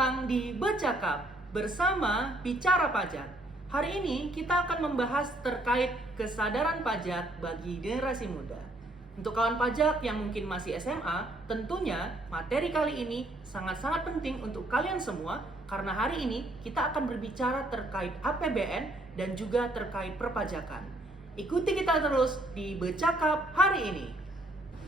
datang di Becakap bersama Bicara Pajak. Hari ini kita akan membahas terkait kesadaran pajak bagi generasi muda. Untuk kawan pajak yang mungkin masih SMA, tentunya materi kali ini sangat-sangat penting untuk kalian semua karena hari ini kita akan berbicara terkait APBN dan juga terkait perpajakan. Ikuti kita terus di Becakap hari ini.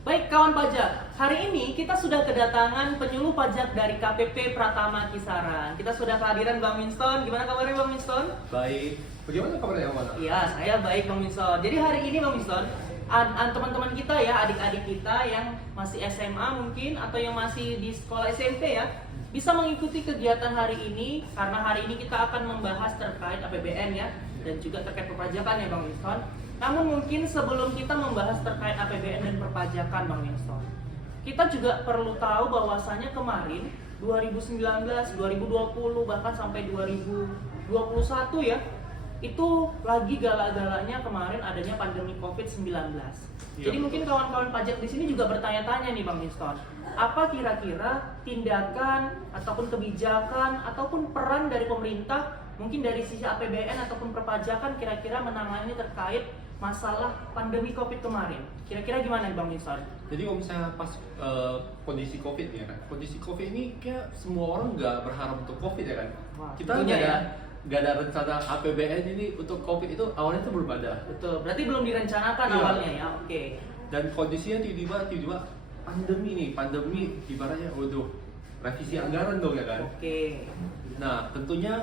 Baik kawan pajak, hari ini kita sudah kedatangan penyuluh pajak dari KPP Pratama Kisaran. Kita sudah kehadiran Bang Winston. Gimana kabarnya Bang Winston? Baik. Bagaimana kabarnya Bang? Iya, saya baik Bang Winston. Jadi hari ini Bang Winston, teman-teman kita ya, adik-adik kita yang masih SMA mungkin atau yang masih di sekolah SMP ya, bisa mengikuti kegiatan hari ini karena hari ini kita akan membahas terkait APBN ya dan juga terkait perpajakan ya Bang Winston. Namun mungkin sebelum kita membahas terkait APBN dan perpajakan Bang Winston, kita juga perlu tahu bahwasanya kemarin 2019, 2020 bahkan sampai 2021 ya, itu lagi galak-galaknya kemarin adanya pandemi COVID-19. Jadi mungkin kawan-kawan pajak di sini juga bertanya-tanya nih Bang Winston, apa kira-kira tindakan ataupun kebijakan ataupun peran dari pemerintah mungkin dari sisi APBN ataupun perpajakan kira-kira menangani terkait masalah pandemi COVID kemarin. Kira-kira gimana nih Bang Winston? Jadi kalau misalnya pas kondisi COVID ya kan, kondisi COVID ini kayak semua orang nggak berharap untuk COVID ya kan. Wah, Kita tentunya nggak ada rencana APBN ini untuk COVID itu awalnya itu belum ada. Betul, berarti belum direncanakan Iya. awalnya ya. Oke. Dan kondisinya tiba-tiba pandemi ibaratnya waduh, revisi anggaran dong ya kan. Oke. Nah, tentunya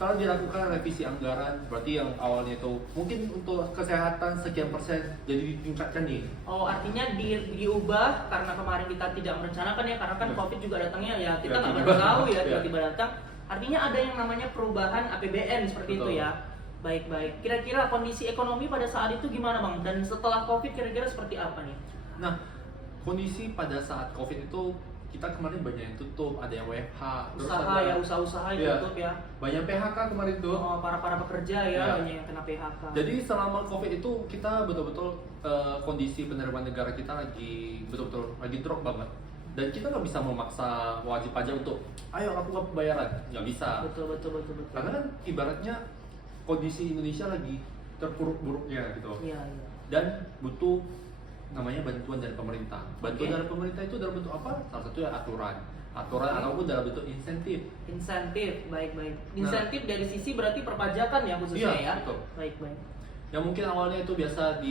setelah dilakukan revisi anggaran, berarti yang awalnya itu mungkin untuk kesehatan sekian persen jadi ditingkatkan nih. Oh, artinya diubah karena kemarin kita tidak merencanakan ya, karena kan COVID juga datangnya ya kita nggak tiba-tiba. pernah tahu ya Ya. tiba-tiba datang. Artinya ada yang namanya perubahan APBN seperti Betul. itu ya. Baik-baik. Kira-kira kondisi ekonomi pada saat itu gimana Bang? Dan setelah COVID kira-kira seperti apa nih? Nah, kondisi pada saat COVID itu kita kemarin banyak yang tutup, ada yang WFH, terus Usaha ada ya, usaha-usaha Iya. ditutup ya. banyak PHK kemarin tuh. Oh, para pekerja ya, Iya. banyak yang kena PHK. Jadi selama COVID itu kita betul-betul kondisi penerimaan negara kita lagi betul-betul lagi drop banget. Dan kita nggak bisa memaksa wajib pajak untuk ayo lakukan pembayaran, nggak bisa. betul. Karena kan ibaratnya kondisi Indonesia lagi terpuruk-buruknya gitu. Iya. Dan butuh namanya bantuan dari pemerintah. Bantuan Oke. dari pemerintah itu dalam bentuk apa? Salah satunya aturan ataupun dalam bentuk insentif. Insentif, baik-baik. Insentif dari sisi berarti perpajakan ya khususnya Iya, ya. betul. Baik-baik. Yang mungkin awalnya itu biasa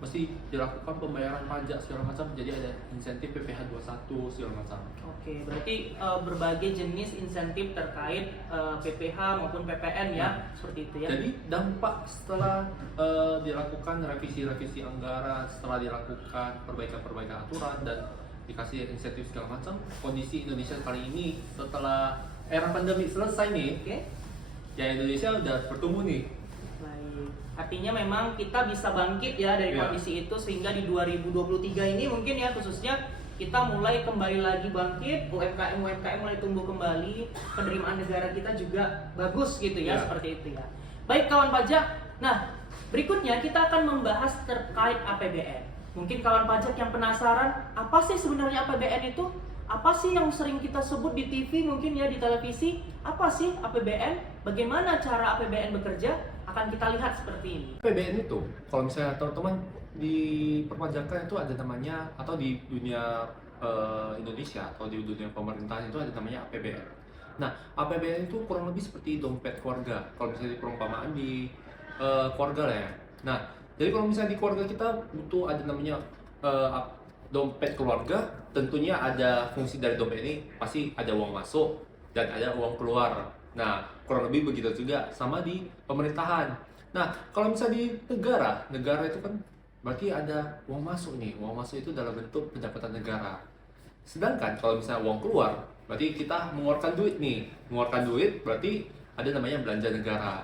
mesti dilakukan pembayaran pajak segala macam, jadi ada insentif PPh 21 segala macam. Oke, berarti berbagai jenis insentif terkait PPh maupun PPN ya, seperti itu ya. Jadi dampak setelah dilakukan revisi anggaran, setelah dilakukan perbaikan aturan dan dikasih insentif segala macam, kondisi Indonesia kali ini setelah era pandemi selesai nih, Oke. ya Indonesia udah bertumbuh nih. Baik. Artinya memang kita bisa bangkit ya dari Iya. kondisi itu sehingga di 2023 ini mungkin ya khususnya kita mulai kembali lagi bangkit, UMKM mulai tumbuh kembali, penerimaan negara kita juga bagus gitu ya, Iya. seperti itu ya. Baik kawan pajak, nah berikutnya kita akan membahas terkait APBN. Mungkin kawan pajak yang penasaran, apa sih sebenarnya APBN itu? Apa sih yang sering kita sebut di TV mungkin ya, di televisi? Apa sih APBN? Bagaimana cara APBN bekerja? Akan kita lihat seperti ini. APBN itu, kalau misalnya teman-teman di perpajakan itu ada namanya, atau di dunia Indonesia atau di dunia pemerintahan itu ada namanya APBN. Nah, APBN itu kurang lebih seperti dompet keluarga. Kalau misalnya perumpamaan di keluarga lah ya. Nah, jadi kalau misalnya di keluarga kita butuh ada namanya dompet keluarga, tentunya ada fungsi dari dompet ini pasti ada uang masuk dan ada uang keluar. Nah, kurang lebih begitu juga sama di pemerintahan. Nah, kalau misalnya di negara itu kan berarti ada uang masuk nih. Uang masuk itu dalam bentuk pendapatan negara. Sedangkan kalau misalnya uang keluar, berarti kita mengeluarkan duit nih. Mengeluarkan duit berarti ada namanya belanja negara.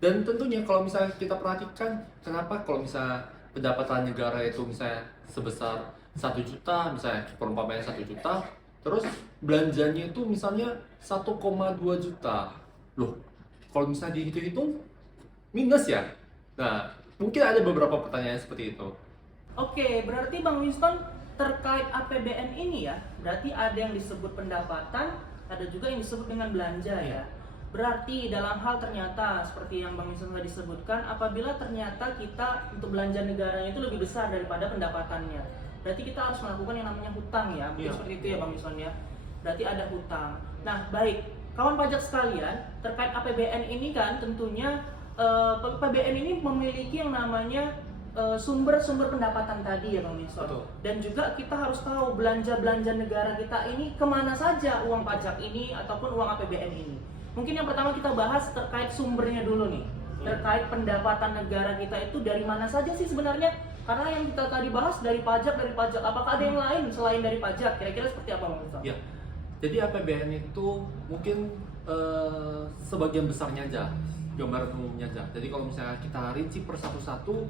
Dan tentunya kalau misalnya kita perhatikan, kenapa kalau misalnya pendapatan negara itu misalnya sebesar 1 juta, misalnya perumpamaannya 1 juta, terus belanjanya itu misalnya 1,2 juta. Loh, kalau misalnya dihitung-hitung minus ya? Nah, mungkin ada beberapa pertanyaan seperti itu. Oke, berarti Bang Winston terkait APBN ini ya, berarti ada yang disebut pendapatan, ada juga yang disebut dengan belanja ya. Berarti dalam hal ternyata seperti yang Bang Wilson tadi sebutkan, apabila ternyata kita untuk belanja negaranya itu lebih besar daripada pendapatannya, berarti kita harus melakukan yang namanya hutang ya, mungkin seperti itu ya Bang Wilson ya. Berarti ada hutang. Nah baik, kawan pajak sekalian, terkait APBN ini kan tentunya APBN ini memiliki yang namanya sumber-sumber pendapatan tadi ya Bang Wilson. Betul. Dan juga kita harus tahu belanja-belanja negara kita ini kemana saja uang pajak ini ataupun uang APBN ini. Mungkin yang pertama kita bahas terkait sumbernya dulu nih. Terkait pendapatan negara kita itu dari mana saja sih sebenarnya? Karena yang kita tadi bahas dari pajak. Apakah ada yang lain selain dari pajak? Kira-kira seperti apa Bang Wilson? Ya, jadi APBN itu mungkin sebagian besarnya aja, gambaran umumnya aja. Jadi kalau misalnya kita rinci per satu-satu,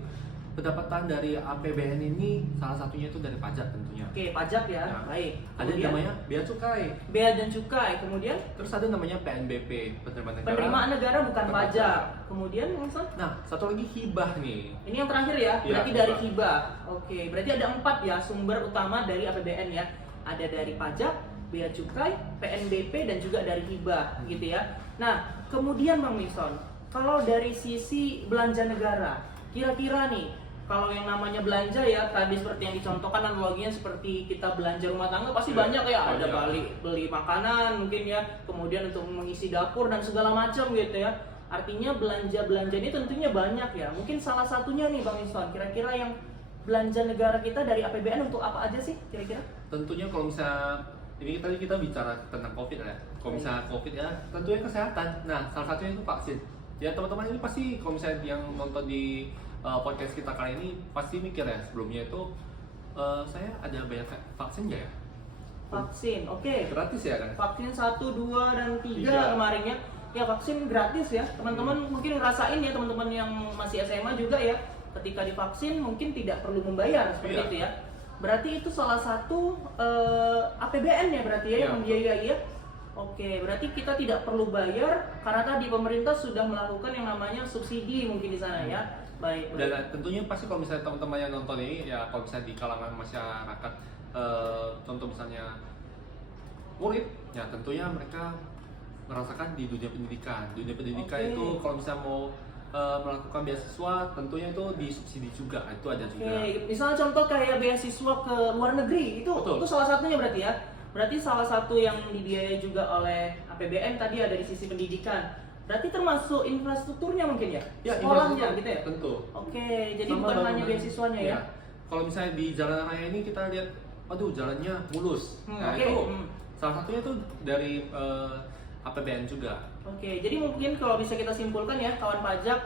pendapatan dari APBN ini salah satunya itu dari pajak tentunya. Oke, pajak ya. Ya. Baik. Ada yang namanya bea cukai. bea dan cukai. Kemudian Terus ada namanya PNBP, penerimaan negara. penerimaan negara bukan Bukan pajak. pajak. Kemudian Bang Wilson? Nah, satu lagi hibah nih. Ini yang terakhir ya, Iya, berarti dari hibah. hibah. Oke, berarti ada 4 ya sumber utama dari APBN ya. Ada dari pajak, bea cukai, PNBP dan juga dari hibah gitu ya. Nah, kemudian Bang Wilson, kalau dari sisi belanja negara, kira-kira nih kalau yang namanya belanja ya tadi seperti yang dicontohkan analoginya seperti kita belanja rumah tangga pasti Iya, banyak ya, ada banyak. beli makanan mungkin ya, kemudian untuk mengisi dapur dan segala macam gitu ya. Artinya belanja ini tentunya banyak ya. Mungkin salah satunya nih Bang Wilson, kira-kira yang belanja negara kita dari APBN untuk apa aja sih kira-kira? Tentunya kalau misalnya ini tadi kita bicara tentang COVID ya. Kalau misalnya COVID ya, tentunya kesehatan. Nah, salah satunya itu vaksin. Ya teman-teman ini pasti kalau misalnya yang nonton di podcast kita kali ini pasti mikir ya sebelumnya itu saya ada banyak vaksin nggak ya? Vaksin, oke. Gratis ya kan? Vaksin 1, 2, dan 3 Tiga. kemarin ya. Ya vaksin gratis ya. Teman-teman mungkin ngerasain ya, teman-teman yang masih SMA juga ya. Ketika divaksin mungkin tidak perlu membayar seperti Iya. itu ya. Berarti itu salah satu APBN ya berarti ya yang Iya. membiayai ya. Oke, berarti kita tidak perlu bayar karena tadi pemerintah sudah melakukan yang namanya subsidi mungkin di sana ya. Baik. Dan tentunya pasti kalau misalnya teman-teman yang nonton ini ya kalau misalnya di kalangan masyarakat contoh misalnya murid ya tentunya mereka merasakan di dunia pendidikan. Dunia pendidikan Oke. itu kalau misalnya mau melakukan beasiswa tentunya itu disubsidi juga itu ada juga. Oke, misalnya contoh kayak beasiswa ke luar negeri Betul. itu salah satunya berarti ya. Berarti salah satu yang dibiayai juga oleh APBN tadi ada di sisi pendidikan. Berarti termasuk infrastrukturnya mungkin ya? Ya, Sekolahnya infrastruktur, gitu ya? tentu. Oke, jadi Sama bukan hanya bangunan. beasiswanya ya? Kalau misalnya di jalan raya ini kita lihat, aduh jalannya mulus. Nah Oke. itu salah satunya tuh dari APBN juga. Oke, jadi mungkin kalau bisa kita simpulkan ya kawan pajak,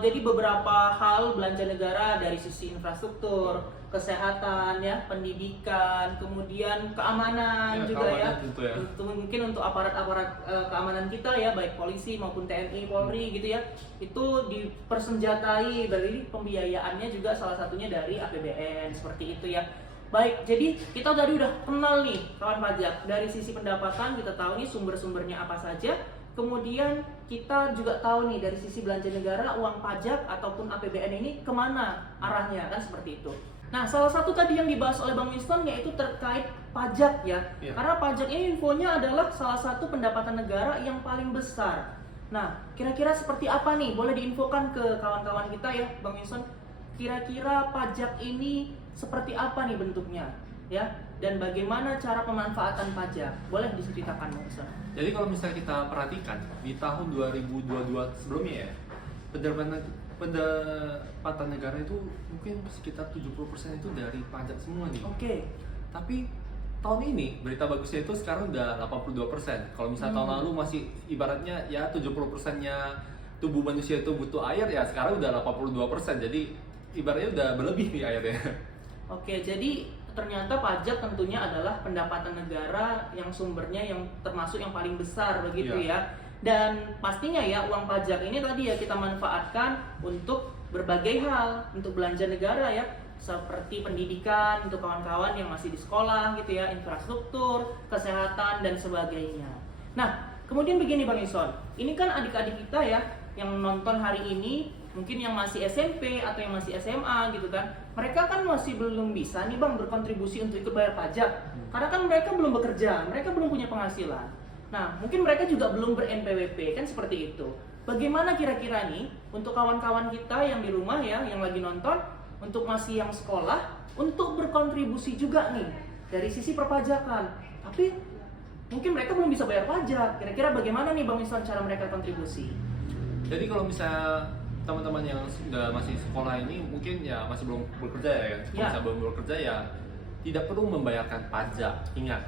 jadi beberapa hal belanja negara dari sisi infrastruktur, kesehatan ya, pendidikan, kemudian keamanan Ya, juga ya. keamanan tentu ya. Untuk mungkin untuk aparat-aparat keamanan kita ya, baik polisi maupun TNI, Polri gitu ya, itu dipersenjatai. Berarti pembiayaannya juga salah satunya dari APBN seperti itu ya. Baik, jadi kita tadi udah kenal nih kawan pajak. Dari sisi pendapatan kita tahu nih sumber-sumbernya apa saja. Kemudian kita juga tahu nih dari sisi belanja negara, uang pajak ataupun APBN ini kemana arahnya kan seperti itu. Nah, salah satu tadi yang dibahas oleh Bang Winston yaitu terkait pajak ya. Iya. Karena pajak ini infonya adalah salah satu pendapatan negara yang paling besar. Nah, kira-kira seperti apa nih? Boleh diinfokan ke kawan-kawan kita ya, Bang Winston. Kira-kira pajak ini seperti apa nih bentuknya? Ya, dan bagaimana cara pemanfaatan pajak? Boleh diceritakan, Bang Winston? Jadi kalau misalnya kita perhatikan di tahun 2022 sebelumnya ya, pendapatan negara itu mungkin sekitar 70% itu dari pajak semua nih. Oke. Tapi tahun ini berita bagusnya itu sekarang udah 82%. Kalau misalnya tahun lalu masih ibaratnya ya 70%-nya tubuh manusia itu butuh air ya sekarang udah 82%. Jadi ibaratnya udah berlebih nih airnya. Oke, jadi ternyata pajak tentunya adalah pendapatan negara yang sumbernya yang termasuk yang paling besar begitu Iya. ya. Dan pastinya ya uang pajak ini tadi ya kita manfaatkan untuk berbagai hal, untuk belanja negara ya, seperti pendidikan untuk kawan-kawan yang masih di sekolah gitu ya, infrastruktur, kesehatan dan sebagainya. Nah, kemudian begini Bang Ison, ini kan adik-adik kita ya yang nonton hari ini mungkin yang masih SMP atau yang masih SMA gitu kan, mereka kan masih belum bisa nih Bang berkontribusi untuk ikut bayar pajak, karena kan mereka belum bekerja, mereka belum punya penghasilan. Nah, mungkin mereka juga belum ber-NPWP, kan seperti itu. Bagaimana kira-kira nih untuk kawan-kawan kita yang di rumah ya, yang lagi nonton, untuk masih yang sekolah, untuk berkontribusi juga nih dari sisi perpajakan, tapi mungkin mereka belum bisa bayar pajak. Kira-kira bagaimana nih Bang Wiston cara mereka kontribusi? Jadi kalau misalnya teman-teman yang sudah masih sekolah ini mungkin ya masih belum bekerja ya kan? Kalau misalnya belum bekerja ya tidak perlu membayarkan pajak. Ingat,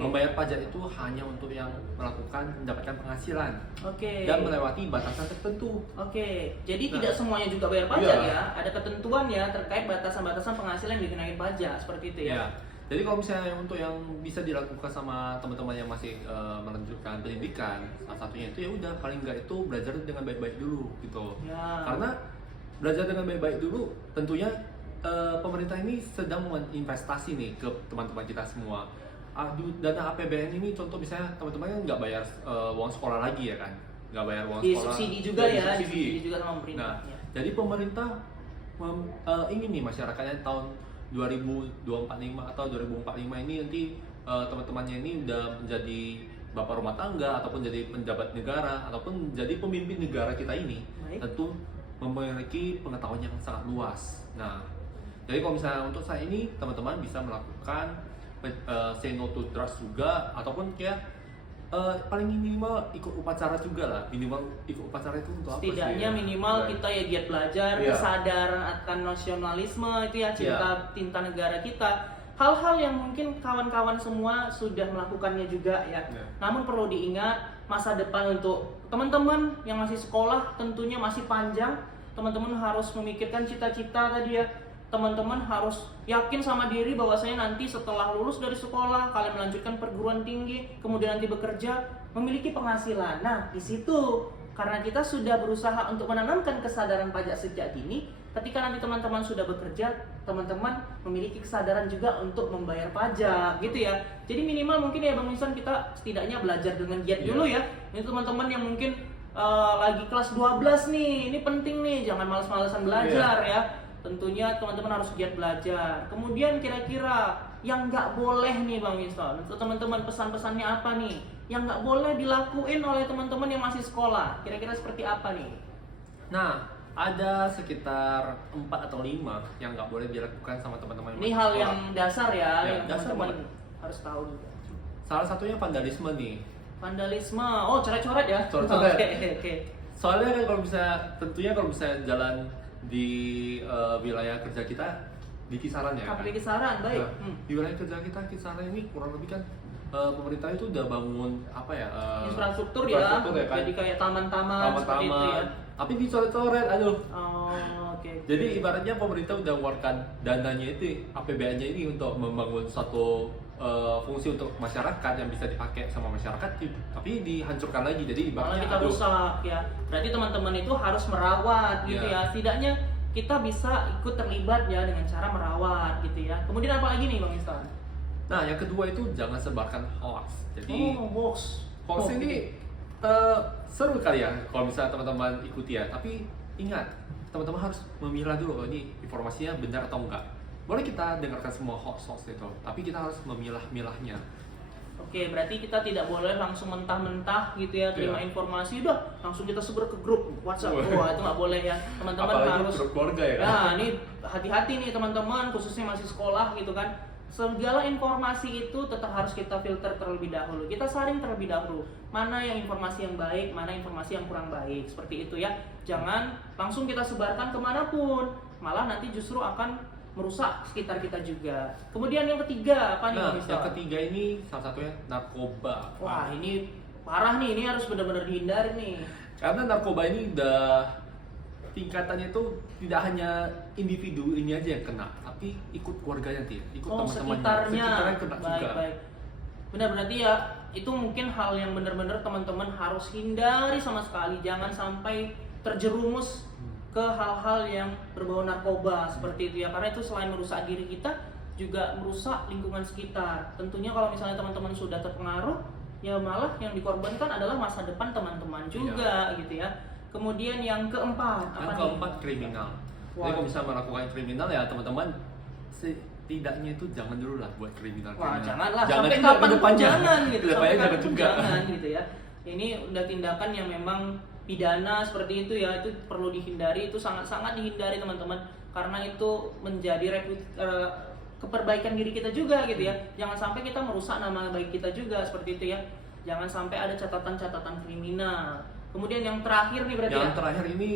membayar pajak itu hanya untuk yang mendapatkan penghasilan dan melewati batasan tertentu. Jadi tidak semuanya juga bayar pajak ya. Ada ketentuan ya terkait batasan-batasan penghasilan yang dikenain pajak seperti itu ya. Jadi kalau misalnya untuk yang bisa dilakukan sama teman-teman yang masih melanjutkan pendidikan, salah satunya itu ya udah paling nggak itu belajar dengan baik-baik dulu gitu. Karena belajar dengan baik-baik dulu, tentunya pemerintah ini sedang menginvestasi nih ke teman-teman kita semua. Dana APBN ini contoh misalnya teman-teman kan nggak bayar uang sekolah lagi ya kan, nggak bayar uang sekolah. Disubsidi juga ya, disubsidi juga sama pemerintah. Nah, jadi pemerintah ingin nih masyarakatnya tahun 2045 atau 2045 ini nanti teman-temannya ini udah menjadi bapak rumah tangga ataupun jadi penjabat negara ataupun jadi pemimpin negara kita ini. Tentu memiliki pengetahuan yang sangat luas. Nah, jadi kalau misalnya untuk saya ini teman-teman bisa melakukan say no to drugs juga ataupun kayak paling minimal ikut upacara juga lah. Minimal ikut upacara itu untuk apa sih? Setidaknya minimal kita ya giat belajar, kesadaran akan nasionalisme itu ya, cinta negara kita. Hal-hal yang mungkin kawan-kawan semua sudah melakukannya juga ya. Namun perlu diingat, masa depan untuk teman-teman yang masih sekolah tentunya masih panjang. Teman-teman harus memikirkan cita-cita tadi ya. Teman-teman harus yakin sama diri bahwasanya nanti setelah lulus dari sekolah, kalian melanjutkan perguruan tinggi, kemudian nanti bekerja, memiliki penghasilan. Nah, di situ karena kita sudah berusaha untuk menanamkan kesadaran pajak sejak dini, ketika nanti teman-teman sudah bekerja, teman-teman memiliki kesadaran juga untuk membayar pajak, gitu ya. Jadi minimal mungkin ya Bang Winston, kita setidaknya belajar dengan giat dulu ya. Ini teman-teman yang mungkin lagi kelas 12 nih, ini penting nih, jangan males-malesan belajar ya. Tentunya teman-teman harus giat belajar. Kemudian kira-kira yang nggak boleh nih Bang Winston, untuk teman-teman pesan-pesannya apa nih? Yang nggak boleh dilakuin oleh teman-teman yang masih sekolah, kira-kira seperti apa nih? Nah, ada sekitar 4 atau 5 yang nggak boleh dilakukan sama teman-teman. Ini hal yang dasar ya, yang dasar teman-teman harus tahu juga. Salah satunya vandalisme nih. Vandalisme, oh coret-coret ya? Coret-coret. Oke. Soalnya kan kalau bisa, tentunya kalau bisa jalan di wilayah kerja kita di kisaran ya. Di kisaran, baik. Nah, di wilayah kerja kita kisaran ini kurang lebih kan pemerintah itu udah bangun apa ya? Infrastruktur ya, kan? Jadi kayak taman-taman seperti itu ya. Tapi dicoret-coret, aduh. Jadi ibaratnya pemerintah udah mengeluarkan dananya itu, APBN-nya ini untuk membangun suatu fungsi untuk masyarakat yang bisa dipakai sama masyarakat, tapi dihancurkan lagi. Jadi ibaratnya kita rusak ya. Berarti teman-teman itu harus merawat gitu ya. Setidaknya kita bisa ikut terlibat ya dengan cara merawat gitu ya. Kemudian apa lagi nih Bang Winston? Nah, yang kedua itu jangan sebarkan hoax. Jadi hoax ini seru kali ya kalau misalnya teman-teman ikuti ya. Tapi ingat, teman-teman harus memilah dulu ini informasinya benar atau enggak. Boleh kita dengarkan semua hoax itu, tapi kita harus memilah-milahnya. Oke, berarti kita tidak boleh langsung mentah-mentah gitu ya, terima informasi udah langsung kita sebar ke grup WhatsApp. Wah, itu nggak boleh ya. Teman-teman harus grup keluarga ya. Nah, ini hati-hati nih teman-teman, khususnya masih sekolah gitu kan. Segala informasi itu tetap harus kita filter terlebih dahulu. Kita saring terlebih dahulu. Mana yang informasi yang baik, mana informasi yang kurang baik. Seperti itu ya. Jangan langsung kita sebarkan kemanapun. Malah nanti justru akan merusak sekitar kita juga. Kemudian yang ketiga apa nih? Nah, yang ketiga ini salah satunya narkoba. Wah, ini parah nih, ini harus benar-benar dihindari nih. Karena narkoba ini udah tingkatannya itu tidak hanya individu ini aja yang kena, tapi ikut keluarganya nanti, ikut teman-temannya, sekitarnya kena juga. Baik. Benar, berarti ya itu mungkin hal yang benar-benar teman-teman harus hindari sama sekali. Jangan sampai terjerumus ke hal-hal yang berbau narkoba seperti itu ya, karena itu selain merusak diri kita juga merusak lingkungan sekitar. Tentunya kalau misalnya teman-teman sudah terpengaruh, ya malah yang dikorbankan adalah masa depan teman-teman juga gitu ya. Kemudian yang keempat Yang apa keempat nih? kriminal. Wah. Jadi kalau bisa melakukan kriminal ya teman-teman setidaknya itu jangan dulu lah buat kriminal. Wah, janganlah Jangan sampai juga kapan ke pun depannya. jangan gitu. Ke depannya Sampai jangan kapan pun juga. jangan gitu ya. Ini udah tindakan yang memang pidana seperti itu ya, itu perlu dihindari, itu sangat-sangat dihindari teman-teman, karena itu menjadi keperbaikan diri kita juga gitu ya. Jangan sampai kita merusak nama baik kita juga seperti itu ya. Jangan sampai ada catatan-catatan kriminal. Kemudian yang terakhir nih berarti Yang ya. terakhir ini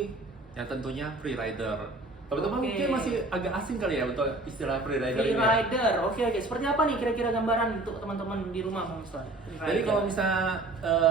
yang tentunya free rider. Teman-teman Oke. mungkin masih agak asing kali ya untuk istilah free rider Free ini. ya. rider, oke. Seperti apa nih kira-kira gambaran untuk teman-teman di rumah, Bang Miston? Free Jadi rider. kalau misalnya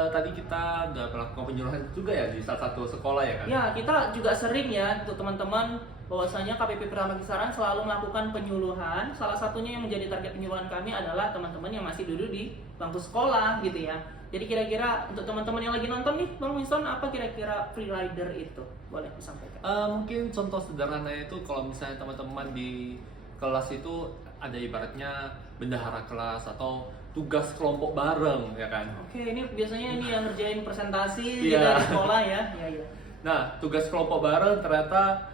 tadi kita udah melakukan penyuluhan juga ya di salah satu sekolah ya kan? Ya, kita juga sering ya untuk teman-teman bahwasanya KPP Prima Kisaran selalu melakukan penyuluhan. Salah satunya yang menjadi target penyuluhan kami adalah teman-teman yang masih duduk di bangku sekolah gitu ya. Jadi kira-kira untuk teman-teman yang lagi nonton nih, Bang Winston, apa kira-kira free rider itu? Boleh disampaikan. Mungkin contoh sederhananya itu kalau misalnya teman-teman di kelas itu ada ibaratnya bendahara kelas atau tugas kelompok bareng ya kan? Oke, ini biasanya ini yang ngerjain presentasi Iya. di sekolah ya. Iya, iya. Nah, tugas kelompok bareng ternyata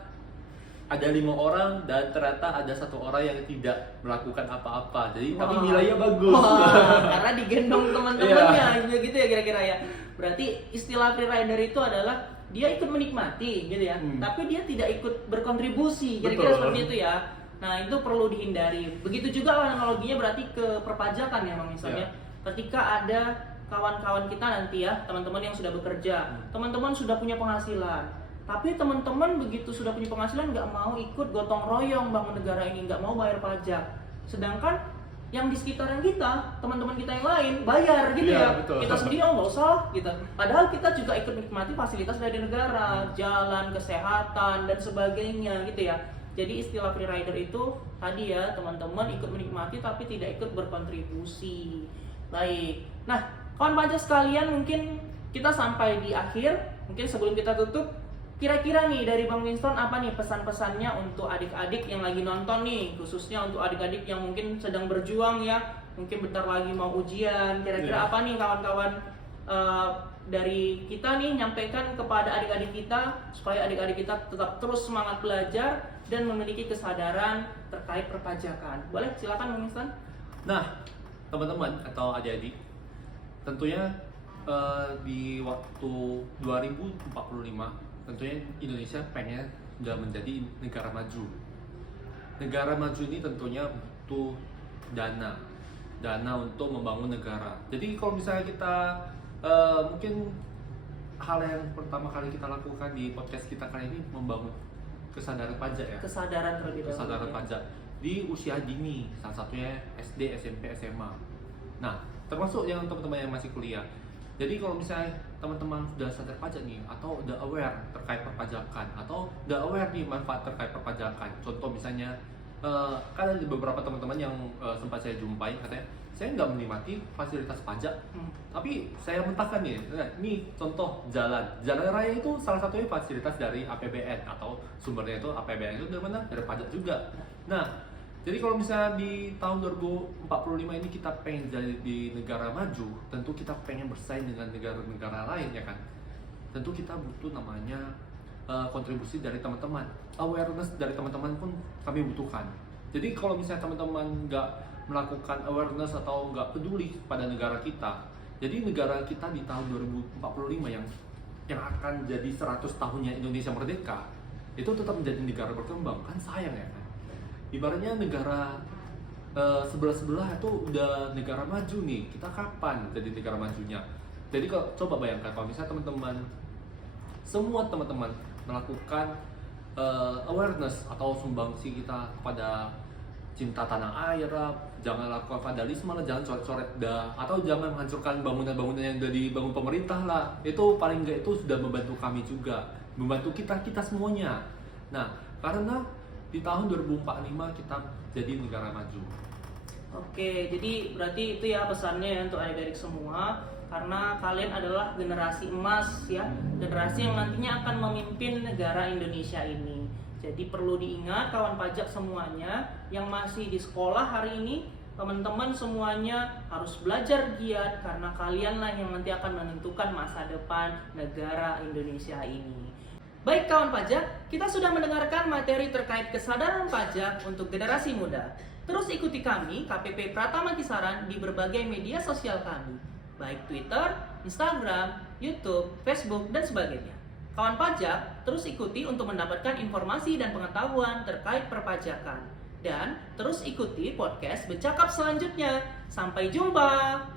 ada 5 orang dan ternyata ada 1 orang yang tidak melakukan apa-apa. Jadi tapi Wah. nilainya bagus. Wah, karena digendong teman-temannya Iya. gitu ya kira-kira ya. Berarti istilah free rider itu adalah dia ikut menikmati gitu ya, tapi dia tidak ikut berkontribusi. Kira-kira Betul. seperti itu ya. Nah, itu perlu dihindari. Begitu juga analoginya berarti ke perpajakan ya, Bang misalnya. Iya. Ketika ada kawan-kawan kita nanti ya, teman-teman yang sudah bekerja, teman-teman sudah punya penghasilan. Tapi teman-teman begitu sudah punya penghasilan nggak mau ikut gotong royong bangun negara ini, nggak mau bayar pajak. Sedangkan yang di sekitaran kita, teman-teman kita yang lain bayar gitu Iya, ya. betul. Kita sendiri nggak usah gitu. Padahal kita juga ikut menikmati fasilitas dari negara, jalan, kesehatan dan sebagainya gitu ya. Jadi istilah free rider itu tadi ya, teman-teman ikut menikmati tapi tidak ikut berkontribusi. Baik. Nah, kawan pajak sekalian, mungkin kita sampai di akhir. Mungkin sebelum kita tutup, kira-kira nih dari Bang Winston apa nih pesan-pesannya untuk adik-adik yang lagi nonton nih, khususnya untuk adik-adik yang mungkin sedang berjuang ya, mungkin bentar lagi mau ujian. Kira-kira apa nih kawan-kawan dari kita nih nyampaikan kepada adik-adik kita supaya adik-adik kita tetap terus semangat belajar dan memiliki kesadaran terkait perpajakan. Boleh silakan Bang Winston. Nah, teman-teman atau adik-adik, tentunya di waktu 2045 tentunya Indonesia pengen udah menjadi negara maju. Negara maju ini tentunya butuh dana untuk membangun negara. Jadi kalau misalnya kita mungkin hal yang pertama kali kita lakukan di podcast kita kali ini membangun kesadaran pajak ya. Kesadaran terlebih dahulu. Kesadaran ya. pajak di usia dini, salah satunya SD, SMP, SMA. Nah, termasuk yang teman-teman yang masih kuliah. Jadi kalau misalnya teman-teman sudah sadar pajak nih, atau udah aware terkait perpajakan, atau udah aware nih manfaat terkait perpajakan. Contoh misalnya, kan ada beberapa teman-teman yang sempat saya jumpai, katanya saya nggak menikmati fasilitas pajak, tapi saya mentahkan nih. Nah, ini contoh jalan raya itu salah satunya fasilitas dari APBN atau sumbernya itu APBN itu dari mana? Dari pajak juga. Nah, jadi kalau misalnya di tahun 2045 ini kita pengen jadi di negara maju, tentu kita pengen bersaing dengan negara-negara lain ya kan. Tentu kita butuh namanya kontribusi dari teman-teman, awareness dari teman-teman pun kami butuhkan. Jadi kalau misalnya teman-teman nggak melakukan awareness atau nggak peduli pada negara kita, jadi negara kita di tahun 2045 yang akan jadi 100 tahunnya Indonesia merdeka, itu tetap menjadi negara berkembang, kan sayang ya kan. Ibaratnya negara sebelah-sebelah itu udah negara maju nih, kita kapan jadi negara majunya? Jadi kalau coba bayangkan kalau misalnya teman-teman, semua teman-teman melakukan awareness atau sumbangsi kita kepada cinta tanah air, jangan lakukan vandalisme lah, jangan coret-coret dah, atau jangan menghancurkan bangunan-bangunan yang udah dibangun pemerintah lah. Itu paling enggak itu sudah membantu kami juga, membantu kita semuanya. Nah, karena di tahun 2045 kita jadi negara maju. Oke, jadi berarti itu ya pesannya ya untuk adik-adik semua, karena kalian adalah generasi emas ya, generasi yang nantinya akan memimpin negara Indonesia ini. Jadi perlu diingat kawan pajak semuanya yang masih di sekolah hari ini, Teman-teman semuanya harus belajar giat karena kalianlah yang nanti akan menentukan masa depan negara Indonesia ini. Baik kawan pajak, kita sudah mendengarkan materi terkait kesadaran pajak untuk generasi muda. Terus ikuti kami, KPP Pratama Kisaran, di berbagai media sosial kami, baik Twitter, Instagram, YouTube, Facebook, dan sebagainya. Kawan pajak, terus ikuti untuk mendapatkan informasi dan pengetahuan terkait perpajakan. Dan terus ikuti podcast Bercakap selanjutnya. Sampai jumpa!